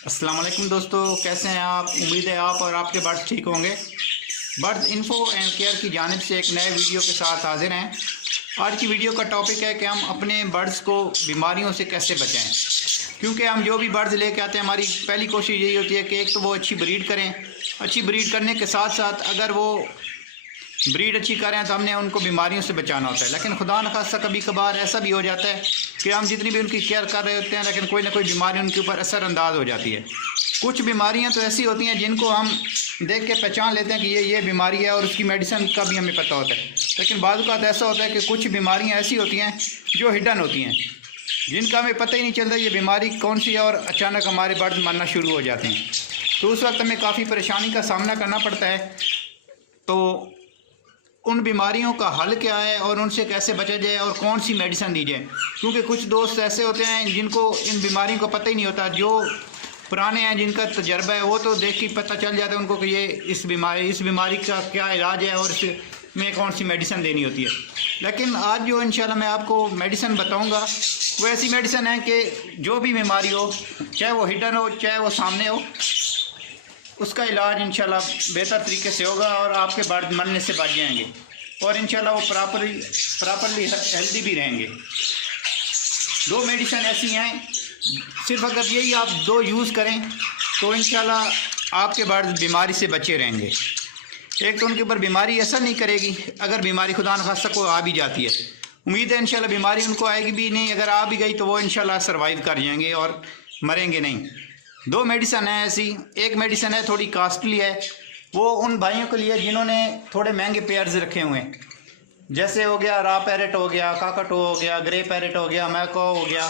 अस्सलाम वालेकुम दोस्तों, कैसे हैं आप। उम्मीद है आप और आपके बर्ड्स ठीक होंगे। बर्ड्स इन्फो एंड केयर की जानिब से एक नए वीडियो के साथ हाजिर हैं। आज की वीडियो का टॉपिक है कि हम अपने बर्ड्स को बीमारियों से कैसे बचाएं। क्योंकि हम जो भी बर्ड्स लेके आते हैं, हमारी पहली कोशिश यही होती है कि एक तो वो अच्छी ब्रीड करें। अच्छी ब्रीड करने के साथ साथ अगर वो ब्रीड अच्छी करें तो हमने उनको बीमारियों से बचाना होता है। लेकिन खुदा न खास्ता कभी कभार ऐसा भी हो जाता है कि हम जितनी भी उनकी केयर कर रहे होते हैं, लेकिन कोई ना कोई बीमारी उनके ऊपर असरअंदाज हो जाती है। कुछ बीमारियां तो ऐसी होती हैं जिनको हम देख के पहचान लेते हैं कि ये बीमारी है और उसकी मेडिसिन का भी हमें पता होता है। लेकिन बाद का ऐसा होता है कि कुछ बीमारियाँ ऐसी होती हैं जो हिडन होती हैं, जिनका हमें पता ही नहीं चलता ये बीमारी कौन सी है, और अचानक हमारे बर्ड मरना शुरू हो जाते हैं। तो उस वक्त हमें काफ़ी परेशानी का सामना करना पड़ता है। तो उन बीमारियों का हल क्या है और उनसे कैसे बचा जाए और कौन सी मेडिसिन दी जाए। क्योंकि कुछ दोस्त ऐसे होते हैं जिनको इन बीमारियों का पता ही नहीं होता। जो पुराने हैं, जिनका तजर्बा है, वो तो देख के पता चल जाता है उनको कि ये इस बीमारी का क्या इलाज है और इसमें कौन सी मेडिसिन देनी होती है। लेकिन आज जो इंशाल्लाह मैं आपको मेडिसिन बताऊंगा वो ऐसी मेडिसिन है कि जो भी बीमारी हो, चाहे वो हिडन हो चाहे वो सामने हो, उसका इलाज इंशाल्लाह बेहतर तरीके से होगा और आपके बर्ड मरने से बच जाएंगे और इंशाल्लाह वो प्रॉपरली हेल्दी भी रहेंगे। दो मेडिसिन ऐसी हैं, सिर्फ अगर यही आप दो यूज़ करें तो इंशाल्लाह आपके बर्ड बीमारी से बचे रहेंगे। एक तो उनके ऊपर बीमारी असर नहीं करेगी, अगर बीमारी खुदा न खास्ता को आ भी जाती है, उम्मीद है इंशाल्लाह बीमारी उनको आएगी भी नहीं। अगर आ भी गई तो वो इंशाल्लाह सर्वाइव कर जाएंगे और मरेंगे नहीं। दो मेडिसिन है ऐसी। एक मेडिसिन है थोड़ी कॉस्टली है, वो उन भाइयों के लिए जिन्होंने थोड़े महंगे पेयर्स रखे हुए हैं। जैसे हो गया रा पैरेट हो गया, काकाटो हो गया, ग्रे पैरेट हो गया, मैको हो गया।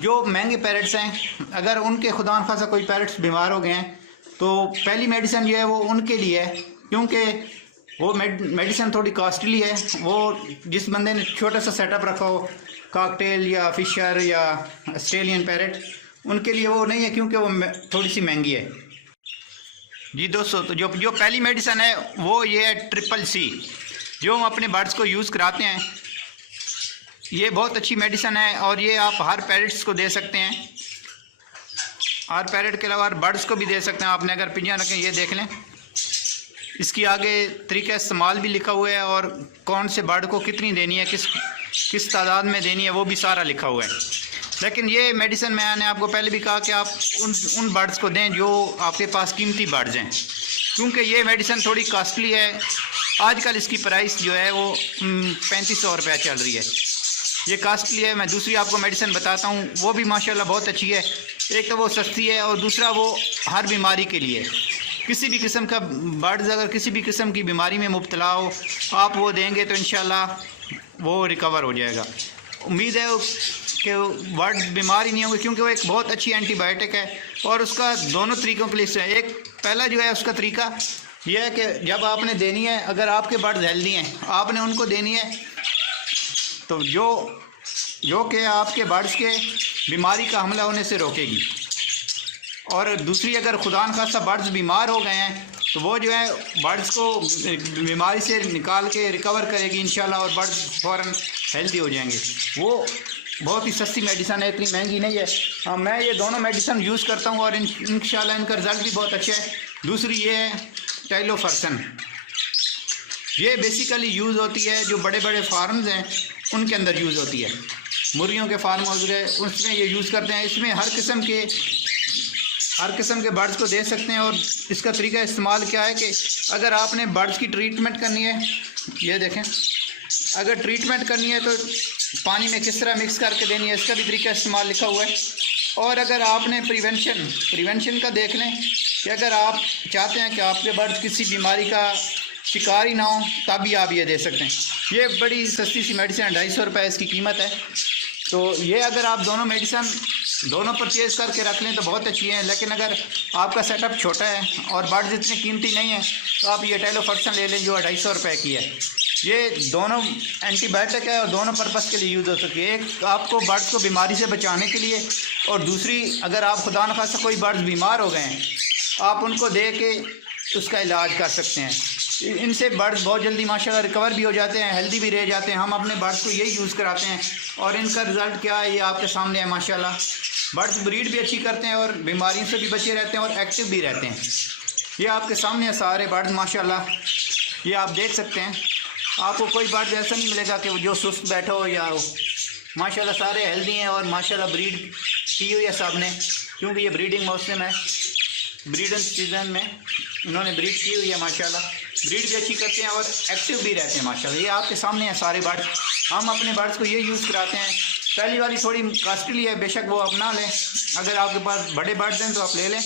जो महंगे पैरेट्स हैं, अगर उनके खुदा न खासा कोई पैरेट्स बीमार हो गए हैं तो पहली मेडिसिन जो है वो उनके लिए है। क्योंकि वो मेडिसिन थोड़ी कॉस्टली है। वो जिस बंदे ने छोटा सा सेटअप रखा हो, कॉकटेल या फिशर या ऑस्ट्रेलियन पैरेट, उनके लिए वो नहीं है, क्योंकि वो थोड़ी सी महंगी है। जी दोस्तों, तो जो पहली मेडिसिन है वो ये है ट्रिपल सी, जो हम अपने बर्ड्स को यूज़ कराते हैं। ये बहुत अच्छी मेडिसिन है और ये आप हर पैरेट्स को दे सकते हैं। हर पैरेट के अलावा बर्ड्स को भी दे सकते हैं। आपने अगर पिंजरा रखें, ये देख लें, इसकी आगे तरीका इस्तेमाल भी लिखा हुआ है और कौन से बर्ड को कितनी देनी है, किस तादाद में देनी है, वो भी सारा लिखा हुआ है। लेकिन ये मेडिसिन मैंने आपको पहले भी कहा कि आप उन बर्ड्स को दें जो आपके पास कीमती बर्ड्स हैं, क्योंकि ये मेडिसिन थोड़ी कॉस्टली है। आजकल इसकी प्राइस जो है वो 3500 रुपया चल रही है। ये कॉस्टली है। मैं दूसरी आपको मेडिसिन बताता हूँ, वो भी माशाल्लाह बहुत अच्छी है। एक तो वो सस्ती है और दूसरा वो हर बीमारी के लिए, किसी भी किस्म का बर्ड्स अगर किसी भी किस्म की बीमारी में मुब्तला हो, आप वो देंगे तो इंशाल्लाह वो रिकवर हो जाएगा। उम्मीद है कि बर्ड बीमार ही नहीं होंगे, क्योंकि वो एक बहुत अच्छी एंटीबायोटिक है और उसका दोनों तरीक़ों के लिए है। एक पहला जो है उसका तरीका यह है कि जब आपने देनी है, अगर आपके बर्ड हेल्दी हैं, आपने उनको देनी है तो जो कि आपके बर्ड्स के बीमारी का हमला होने से रोकेगी। और दूसरी, अगर खुदा न खास्ता बर्ड्स बीमार हो गए हैं तो वो जो है बर्ड्स को बीमारी से निकाल के रिकवर करेगी इंशाल्लाह और बर्ड्स फ़ौरन हेल्दी हो जाएंगे। वो बहुत ही सस्ती मेडिसिन है, इतनी महंगी नहीं है। हाँ, मैं ये दोनों मेडिसिन यूज़ करता हूँ और इंशाल्लाह इनका रिज़ल्ट भी बहुत अच्छा है। दूसरी ये है टाइलोफर्सन। ये बेसिकली यूज़ होती है जो बड़े बड़े फार्म्स हैं उनके अंदर यूज़ होती है। मुर्गियों के फार्म वगैरह उसमें ये यूज़ करते हैं। इसमें हर किस्म के बर्ड्स को दे सकते हैं। और इसका तरीका इस्तेमाल क्या है कि अगर आपने बर्ड्स की ट्रीटमेंट करनी है, ये देखें, अगर ट्रीटमेंट करनी है तो पानी में किस तरह मिक्स करके देनी है, इसका भी तरीका इस्तेमाल लिखा हुआ है। और अगर आपने प्रिवेंशन का देख लें कि अगर आप चाहते हैं कि आपके बर्ड्स किसी बीमारी का शिकार ही ना हो, तब भी आप ये दे सकते हैं। ये बड़ी सस्ती सी मेडिसिन, 250 रुपये इसकी कीमत है। तो ये अगर आप दोनों परचेज़ करके रख लें तो बहुत अच्छी है। लेकिन अगर आपका सेटअप छोटा है और बर्ड्स इतने कीमती नहीं है तो आप ये टाइलोफर्सन ले लें जो 250 रुपये की है। ये दोनों एंटीबायोटिक है और दोनों पर्पज़ के लिए यूज़ हो सकती है। एक आपको बर्ड्स को बीमारी से बचाने के लिए, और दूसरी अगर आप खुदा न खास्ता कोई बर्ड्स बीमार हो गए हैं, आप उनको दे के उसका इलाज कर सकते हैं। इनसे बर्ड्स बहुत जल्दी माशाल्लाह रिकवर भी हो जाते हैं, हेल्दी भी रह जाते हैं। हम अपने बर्ड्स को यही यूज़ कराते हैं और इनका रिज़ल्ट क्या है ये आपके सामने है। माशाल्लाह बर्ड्स ब्रीड भी अच्छी करते हैं और बीमारियों से भी बचे रहते हैं और एक्टिव भी रहते हैं। ये आपके सामने सारे बर्ड्स माशाल्लाह, ये आप देख सकते हैं। आपको कोई बर्ड ऐसा नहीं मिलेगा कि जो सुस्त बैठा हो या हो। माशाल्लाह सारे हेल्दी हैं और माशाल्लाह ब्रीड की हुई है सब ने, क्योंकि ये ब्रीडिंग मौसम है, ब्रीडिंग सीजन में इन्होंने ब्रीड की हुई है। माशाल्लाह ब्रीड भी अच्छी करते हैं और एक्टिव भी रहते हैं माशाल्लाह। ये आपके सामने हैं सारे बर्ड। हम अपने बर्ड्स को ये यूज़ कराते हैं। पहली वाली थोड़ी कॉस्टली है, बेशक वो अपना लें। अगर आपके पास बड़े बर्ड्स हैं तो आप ले लें,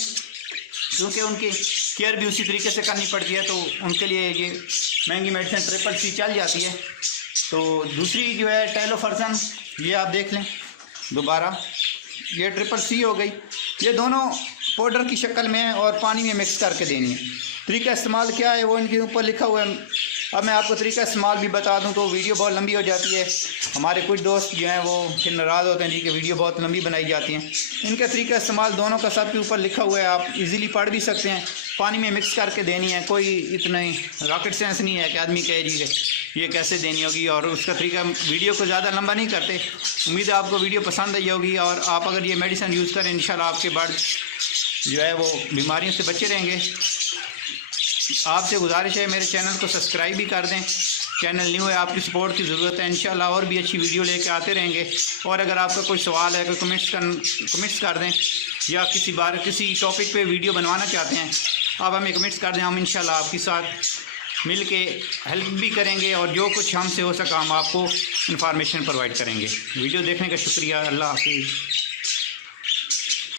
क्योंकि उनकी केयर भी उसी तरीके से करनी पड़ती है, तो उनके लिए ये महंगी मेडिसिन ट्रिपल सी चल जाती है। तो दूसरी जो है टेलोफर्सन, ये आप देख लें दोबारा, ये ट्रिपल सी हो गई। ये दोनों पाउडर की शक्ल में है और पानी में मिक्स करके देनी है। तरीका इस्तेमाल क्या है वो इनके ऊपर लिखा हुआ है। अब मैं आपको तरीका इस्तेमाल भी बता दूं तो वीडियो बहुत लंबी हो जाती है। हमारे कुछ दोस्त जो हैं वो फिर नाराज़ होते हैं जी कि वीडियो बहुत लंबी बनाई जाती हैं। इनका तरीका इस्तेमाल दोनों का सब के ऊपर लिखा हुआ है, आप इजीली पढ़ भी सकते हैं। पानी में मिक्स करके देनी है, कोई इतना रॉकेट साइंस नहीं है कि आदमी कहे जी ये कैसे देनी होगी। और उसका तरीका, वीडियो को ज़्यादा लंबा नहीं करते। उम्मीद है आपको वीडियो पसंद आई होगी और आप अगर ये मेडिसिन यूज़ करें इंशाल्लाह आपके बर्ड जो है वो बीमारियों से बचे रहेंगे। आपसे गुजारिश है मेरे चैनल को सब्सक्राइब भी कर दें। चैनल न्यू है, आपकी सपोर्ट की ज़रूरत है। इंशाल्लाह और भी अच्छी वीडियो लेके आते रहेंगे। और अगर आपका कोई सवाल है, कोई कमेंट्स कर दें, या किसी टॉपिक पे वीडियो बनवाना चाहते हैं आप हमें कमेंट्स कर दें। हम इंशाल्लाह आपके साथ मिल के हेल्प भी करेंगे और जो कुछ हमसे हो सका हम आपको इन्फॉर्मेशन प्रोवाइड करेंगे। वीडियो देखने का शुक्रिया। अल्लाह हाफिज़।